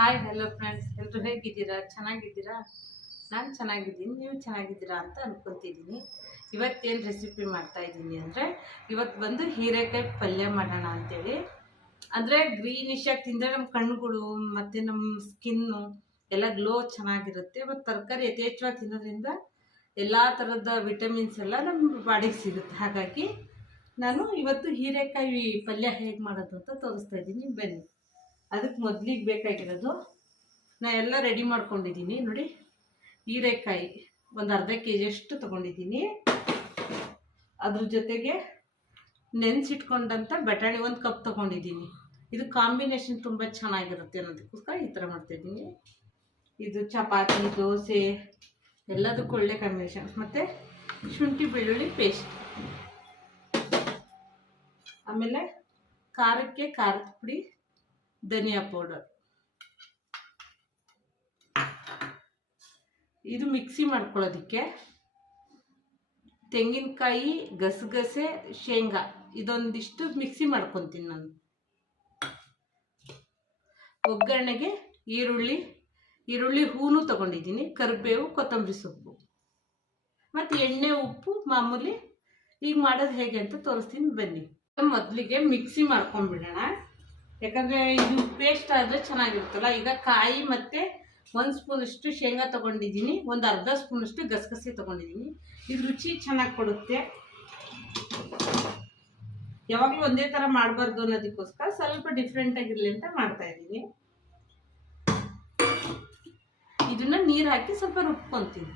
Hi hello friends ಎಲ್ಲರೂ ಹೇಗಿದ್ದೀರಾ? ಚೆನ್ನಾಗಿದ್ದೀರಾ? ನಾನು ಚೆನ್ನಾಗಿದ್ದೀನಿ. ನೀವು ಚೆನ್ನಾಗಿದ್ದೀರಾ ಅಂತ ಅಂದ್ಕೊತಿದ್ದೀನಿ ಇವತ್ತೇನು ರೆಸಿಪಿ ಮಾಡ್ತಾ ಇದ್ದೀನಿ ಅಂದರೆ, ಇವತ್ತು ಬಂದು ಹೀರೆಕಾಯಿ ಪಲ್ಯ ಮಾಡೋಣ ಅಂತೇಳಿ. ಅಂದರೆ ಗ್ರೀನಿಶಾಗಿ ತಿಂದರೆ ನಮ್ಮ ಕಣ್ಣುಗಳು, ಮತ್ತು ನಮ್ಮ ಸ್ಕಿನ್ನು ಎಲ್ಲ ಗ್ಲೋ ಚೆನ್ನಾಗಿರುತ್ತೆ. ಮತ್ತು ತರಕಾರಿ ಯಥೇಚ್ಛವಾಗಿ ತಿನ್ನೋದ್ರಿಂದ ಎಲ್ಲ ಥರದ ವಿಟಮಿನ್ಸ್ ಎಲ್ಲ ನಮ್ಮ ಬಾಡಿಗೆ ಸಿಗುತ್ತೆ. ಹಾಗಾಗಿ ನಾನು ಇವತ್ತು ಹೀರೆಕಾಯಿ ಪಲ್ಯ ಹೇಗೆ ಮಾಡೋದು ಅಂತ ತೋರಿಸ್ತಾ ಇದ್ದೀನಿ. ಬನ್ನಿ. ಅದಕ್ಕೆ ಮೊದಲಿಗೆ ಬೇಕಾಗಿರೋದು ನಾ ಎಲ್ಲ ರೆಡಿ ಮಾಡ್ಕೊಂಡಿದ್ದೀನಿ. ನೋಡಿ, ಹೀರೆಕಾಯಿ ಒಂದು ಅರ್ಧ ಕೆ ಜಿಯಷ್ಟು ತೊಗೊಂಡಿದ್ದೀನಿ. ಅದ್ರ ಜೊತೆಗೆ ನೆನೆಸಿಟ್ಕೊಂಡಂಥ ಬಟಾಣಿ ಒಂದು ಕಪ್ ತೊಗೊಂಡಿದ್ದೀನಿ. ಇದು ಕಾಂಬಿನೇಷನ್ ತುಂಬ ಚೆನ್ನಾಗಿರುತ್ತೆ ಅನ್ನೋದಕ್ಕೋಸ್ಕರ ಈ ಥರ ಮಾಡ್ತಾಯಿದ್ದೀನಿ ಇದು ಚಪಾತಿ, ದೋಸೆ, ಎಲ್ಲದಕ್ಕೂ ಒಳ್ಳೆ ಕಾಂಬಿನೇಷನ್ ಮತ್ತು ಶುಂಠಿ ಬೆಳ್ಳುಳ್ಳಿ ಪೇಸ್ಟ್ ಆಮೇಲೆ ಖಾರಕ್ಕೆ ಖಾರದ ಪುಡಿ ಧನಿಯಾ ಪೌಡರ್ ಇದು ಮಿಕ್ಸಿ ಮಾಡ್ಕೊಳ್ಳೋದಕ್ಕೆ ತೆಂಗಿನಕಾಯಿ, ಗಸಗಸೆ, ಶೇಂಗಾ, ಇದೊಂದಿಷ್ಟು ಮಿಕ್ಸಿ ಮಾಡ್ಕೊತೀನಿ ನಾನು. ಒಗ್ಗರಣೆಗೆ ಈರುಳ್ಳಿ ಈರುಳ್ಳಿ ಹೂನು ತಗೊಂಡಿದ್ದೀನಿ, ಕರಿಬೇವು, ಕೊತ್ತಂಬರಿ ಸೊಪ್ಪು. ಮತ್ತು ಎಣ್ಣೆ, ಉಪ್ಪು ಮಾಮೂಲಿ, ಈಗ ಮಾಡೋದು ಹೇಗೆ ಅಂತ ತೋರಿಸ್ತೀನಿ ಬನ್ನಿ. ಮೊದಲಿಗೆ ಮಿಕ್ಸಿ ಮಾಡ್ಕೊಂಡ್ಬಿಡೋಣ. ಯಾಕಂದರೆ ಇದು ಪೇಸ್ಟ್ ಆದರೆ ಚೆನ್ನಾಗಿರುತ್ತಲ್ಲ? ಈಗ ಕಾಯಿ ಮತ್ತು ಒಂದು ಸ್ಪೂನಷ್ಟು ಶೇಂಗಾ ತೊಗೊಂಡಿದ್ದೀನಿ. ಒಂದು ಅರ್ಧ ಸ್ಪೂನಷ್ಟು ಗಸಗಸೆ ತೊಗೊಂಡಿದ್ದೀನಿ. ಇದು ರುಚಿ ಚೆನ್ನಾಗಿ ಕೊಡುತ್ತೆ. ಯಾವಾಗಲೂ ಒಂದೇ ಥರ ಮಾಡಬಾರ್ದು ಅನ್ನೋದಕ್ಕೋಸ್ಕರ ಸ್ವಲ್ಪ ಡಿಫ್ರೆಂಟಾಗಿರಲಿ ಅಂತ ಮಾಡ್ತಾ ಇದ್ದೀನಿ. ಇದನ್ನ ನೀರು ಹಾಕಿ ಸ್ವಲ್ಪ ರುಬ್ಕೊಂತೀನಿ.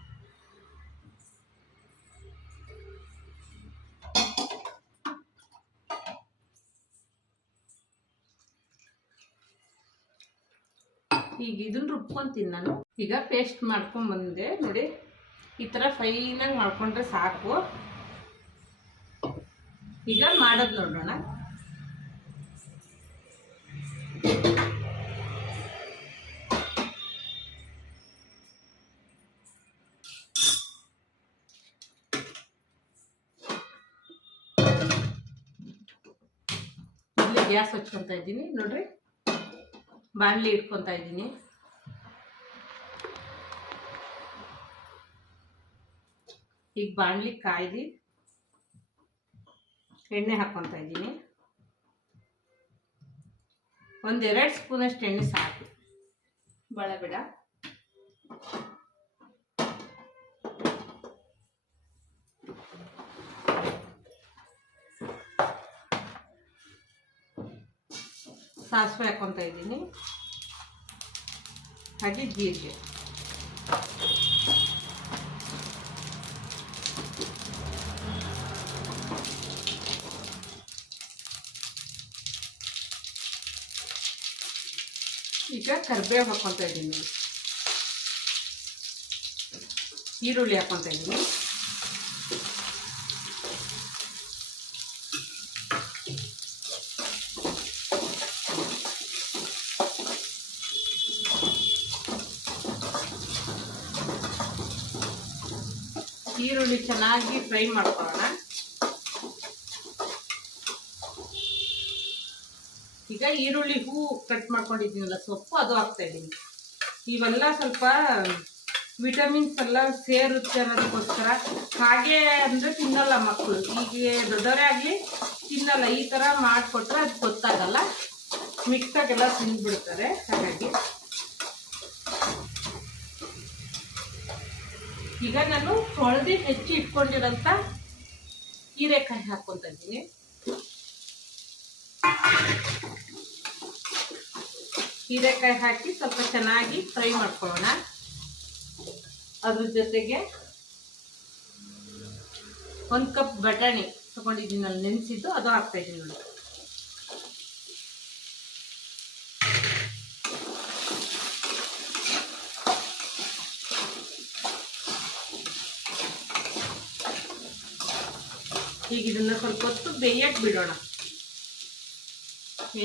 ಈಗ ಇದನ್ನ ರುಬ್ಕೊಂತೀನಿ ನಾನು. ಈಗ ಪೇಸ್ಟ್ ಮಾಡ್ಕೊಂಡು ಬಂದೆ. ನೋಡಿ, ಈ ಥರ ಫೈನಾಗಿ ಮಾಡಿಕೊಂಡ್ರೆ ಸಾಕು. ಈಗ ಮಾಡೋದು ನೋಡೋಣ ಗ್ಯಾಸ್ ಹಚ್ಕೊತಾ ಇದ್ದೀನಿ. ನೋಡ್ರಿ. ಬಾಣಲಿ ಇಟ್ಕೊತಾ ಇದ್ದೀನಿ. ಈಗ ಬಾಣಲಿ ಕಾಯ್ದು ಎಣ್ಣೆ ಹಾಕ್ಕೊತಾ ಇದ್ದೀನಿ. ಒಂದೆರಡು ಸ್ಪೂನಷ್ಟು ಎಣ್ಣೆ ಸಾಕು. ಭಾಳ ಬೇಡ. ಸಾಸಿವೆ ಹಾಕ್ಕೊತಾ ಇದ್ದೀನಿ ಹಾಗೆ ಜೀರಿಗೆ ಈಗ ಕರಿಬೇವು ಹಾಕ್ಕೊತಾ ಇದ್ದೀನಿ ಈರುಳ್ಳಿ ಹಾಕ್ಕೊತಾ ಇದ್ದೀನಿ ಈರುಳ್ಳಿ ಚೆನ್ನಾಗಿ ಫ್ರೈ ಮಾಡ್ಕೊಳ್ಳೋಣ. ಈಗ ಈರುಳ್ಳಿ ಹೂ ಕಟ್ ಮಾಡ್ಕೊಂಡಿದ್ದೀನಲ್ಲ, ಸೊಪ್ಪು ಅದು ಹಾಕ್ತಾ ಇದ್ದೀನಿ. ಇವೆಲ್ಲ ಸ್ವಲ್ಪ ವಿಟಮಿನ್ಸ್ ಎಲ್ಲ ಸೇರುತ್ತೆ ಅನ್ನೋದಕ್ಕೋಸ್ಕರ, ಹಾಗೆ ಅಂದರೆ ತಿನ್ನಲ್ಲ ಮಕ್ಕಳು. ಈಗ ದೊಡ್ಡವರೇ ಆಗಲಿ ತಿನ್ನಲ್ಲ, ಈ ಥರ ಮಾಡಿಕೊಟ್ರೆ ಅದು ಗೊತ್ತಾಗಲ್ಲ. ಮಿಕ್ಸಾಗೆಲ್ಲ ತಿಂದ್ಬಿಡ್ತಾರೆ, ಹಾಗಾಗಿ. ಈಗ ನಾನು ತೊಳೆದು ಹೆಚ್ಚಿ ಇಟ್ಕೊಂಡಿರೋಂಥ ಹೀರೆಕಾಯಿ ಹಾಕ್ಕೊತ ಇದ್ದೀನಿ ಹೀರೆಕಾಯಿ ಹಾಕಿ ಸ್ವಲ್ಪ ಚೆನ್ನಾಗಿ ಫ್ರೈ ಮಾಡ್ಕೊಳ್ಳೋಣ. ಅದ್ರ ಜೊತೆಗೆ ಒಂದು ಕಪ್ ಬಟಾಣಿ ತೊಗೊಂಡಿದ್ದೀನಿ ನಾನು ನೆನೆಸಿದ್ದು, ಅದು ಹಾಕ್ತಾ ಇದ್ದೀನಿ ನೋಡಿ. ಈಗ ಇದನ್ನ ಸ್ವಲ್ಪ ಬೇಯಕ್ಕೆ ಬಿಡೋಣ.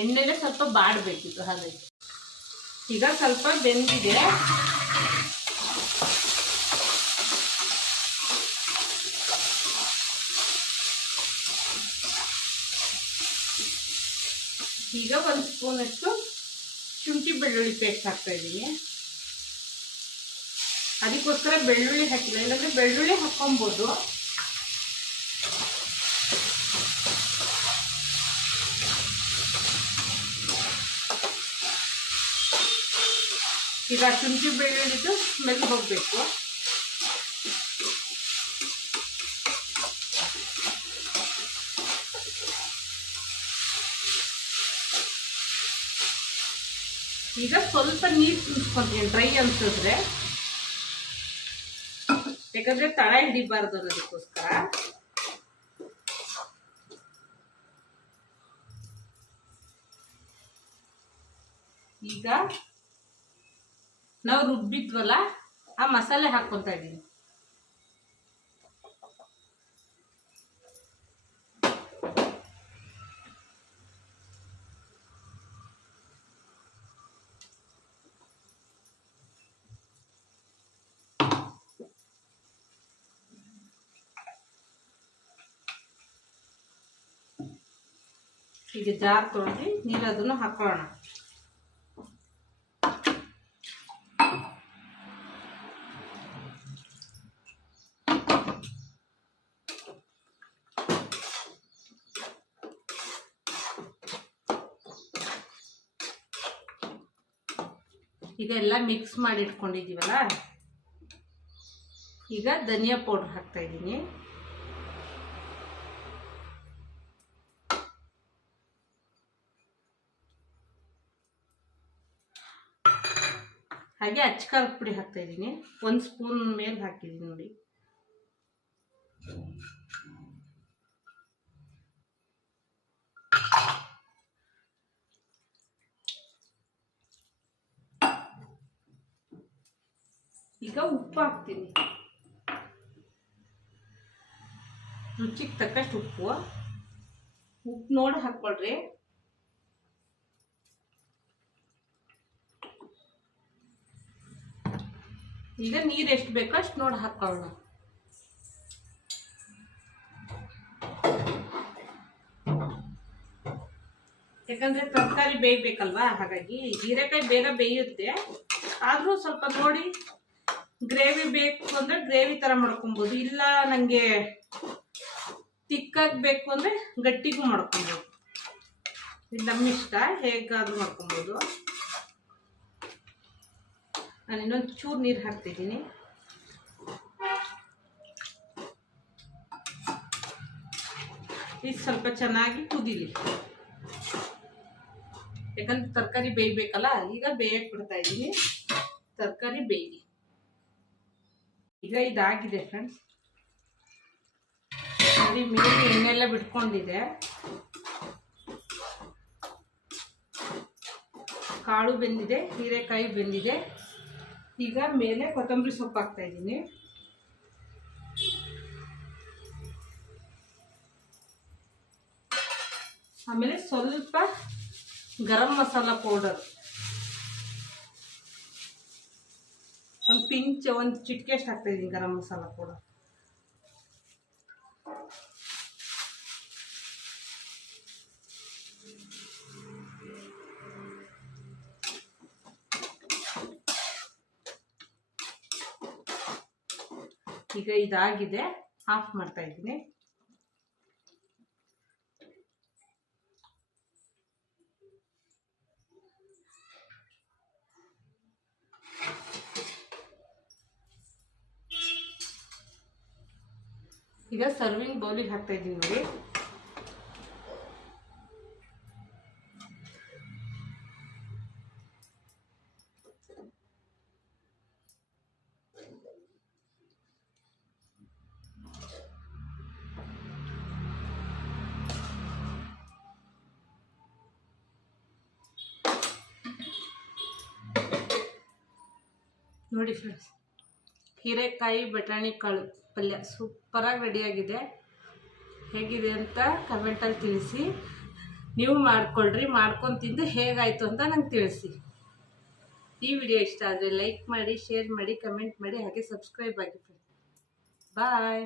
ಎಣ್ಣೆಲೆ ಸ್ವಲ್ಪ ಬಾಡಬೇಕಿತ್ತು, ಹಾಗಾಗಿ. ಈಗ ಸ್ವಲ್ಪ ಬೆಂದಿದೆ. ಈಗ ಒಂದು ಸ್ಪೂನಷ್ಟು ಶುಂಠಿ ಬೆಳ್ಳುಳ್ಳಿ ಪೇಸ್ಟ್ ಹಾಕ್ತಾ ಇದ್ದೀನಿ. ಅದಕ್ಕೋಸ್ಕರ ಬೆಳ್ಳುಳ್ಳಿ ಹಾಕಿಲ್ಲ, ಇಲ್ಲಾಂದ್ರೆ ಬೆಳ್ಳುಳ್ಳಿ ಹಾಕ್ಕೊಬೋದು. ಈಗ ಶುಂಠಿ ಬೆಳ್ಳುಳ್ಳಿದು ಸ್ಮೆಲ್ ಹೋಗಬೇಕು. ಈಗ ಸ್ವಲ್ಪ ನೀರು ತುಂಬಿಸ್ಕೊಂತೀನಿ ಡ್ರೈ ಅನ್ಸಿದ್ರೆ. ಯಾಕಂದ್ರೆ ತಳ ಹಿಡಿಬಾರ್ದು ಅನ್ನೋದಕ್ಕೋಸ್ಕರ. ಈಗ ನಾವು ರುಬ್ಬಿದ್ವಲ್ಲ ಆ ಮಸಾಲೆ ಹಾಕ್ಕೊಂತ ಇದ್ದೀನಿ ಈಗ ಜಾರ್ ತೊಳೆದು ನೀರು ಅದನ್ನು ಹಾಕೊಳ್ಳೋಣ. ಎಲ್ಲ ಮಿಕ್ಸ್ ಮಾಡಿ ಇಟ್ಕೊಂಡಿದ್ದೀವಲ್ಲ ಈಗ ಧನಿಯಾ ಪೌಡ್ರ್ ಹಾಕ್ತಾ ಇದ್ದೀನಿ. ಹಾಗೆ ಅಚ್ಚಕಾಲ್ ಪುಡಿ ಹಾಕ್ತಾ ಇದ್ದೀನಿ. ಒಂದು ಸ್ಪೂನ್ ಮೇಲೆ ಹಾಕಿದ್ದೀನಿ ನೋಡಿ. ಈಗ ಉಪ್ಪು ಹಾಕ್ತೀನಿ ರುಚಿಗೆ ತಕ್ಕಷ್ಟು ಉಪ್ಪು. ಉಪ್ಪು ನೋಡಿ ಹಾಕ್ಕೊಳ್ರಿ. ಈಗ ನೀರು ಎಷ್ಟು ಬೇಕೋ ಅಷ್ಟು ನೋಡಿ ಹಾಕೊಳ್ಳೋಣ ಯಾಕಂದ್ರೆ ತರಕಾರಿ ಬೇಯಬೇಕಲ್ವಾ? ಹಾಗಾಗಿ ಹೀರೆಕಾಯಿ ಬೇಗ ಬೇಯುತ್ತೆ. ಆದರೂ ಸ್ವಲ್ಪ ನೋಡಿ ಗ್ರೇವಿ ಬೇಕು ಅಂದ್ರೆ ಗ್ರೇವಿ ತರ ಮಾಡ್ಕೊಬೋದು. ಇಲ್ಲ ನನಗೆ ತಿಕ್ಕಾಗಿ ಬೇಕು ಅಂದ್ರೆ ಗಟ್ಟಿಗೂ ಮಾಡ್ಕೊಬೋದು. ಇದು ನಮ್ಮ ಇಷ್ಟ. ಹೇಗಾದ್ರೂ ಮಾಡ್ಕೊಬೋದು. ನಾನು ಇನ್ನೊಂದು ಚೂರು ನೀರು ಹಾಕ್ತಿದ್ದೀನಿ. ಇದು ಸ್ವಲ್ಪ ಚೆನ್ನಾಗಿ ಕುದೀಲಿ. ಯಾಕಂದ್ರೆ ತರಕಾರಿ ಬೇಯಬೇಕಲ್ಲ, ಈಗ ಬೇಯಕ್ಕೆ ಬಿಡ್ತಾ ಇದ್ದೀನಿ. ತರಕಾರಿ ಬೇಯಲಿ. ಈಗ ಇದಾಗಿದೆ ಫ್ರೆಂಡ್ಸ್ ನೋಡಿ ಮೇಲೆ ಎಣ್ಣೆಲ್ಲ ಬಿಟ್ಕೊಂಡಿದೆ. ಕಾಳು ಬೆಂದಿದೆ, ಹೀರೆಕಾಯಿ ಬೆಂದಿದೆ. ಈಗ ಮೇಲೆ ಕೊತ್ತಂಬರಿ ಸೊಪ್ಪು ಹಾಕ್ತಾ ಇದ್ದೀನಿ. ಆಮೇಲೆ ಸ್ವಲ್ಪ ಗರಂ ಮಸಾಲ ಪೌಡರ್ ಪಿಂಚ್ ಒಂದು ಚಿಟಿಕೆ ಅಷ್ಟು ಹಾಕ್ತಾ ಇದ್ದೀನಿ ಗರಂ ಮಸಾಲ ಕೂಡ. ಈಗ ಇದಾಗಿದೆ ಆಫ್ ಮಾಡ್ತಾ ಇದ್ದೀನಿ. ಈಗ ಸರ್ವಿಂಗ್ ಬೌಲಿಗೆ ಹಾಕ್ತಾ ಇದ್ದೀನಿ ನೋಡಿ. ನೋಡಿ ಫ್ರೆಂಡ್ಸ್ ಹೀರೆಕಾಯಿ ಬಟಾಣಿ ಕಾಳು. ಪಲ್ಯ ಸೂಪರಾಗಿ ರೆಡಿಯಾಗಿದೆ. ಹೇಗಿದೆ ಅಂತ ಕಮೆಂಟಲ್ಲಿ ತಿಳಿಸಿ. ನೀವು ಮಾಡ್ಕೊಳ್ರಿ, ಮಾಡ್ಕೊಂಡು ತಿಂದು ಹೇಗಾಯಿತು ಅಂತ ನಂಗೆ ತಿಳಿಸಿ. ಈ ವಿಡಿಯೋ ಇಷ್ಟ ಆದರೆ ಲೈಕ್ ಮಾಡಿ ಶೇರ್ ಮಾಡಿ ಕಮೆಂಟ್ ಮಾಡಿ, ಹಾಗೆ ಸಬ್ಸ್ಕ್ರೈಬ್ ಆಗಿ ಬಾಯ್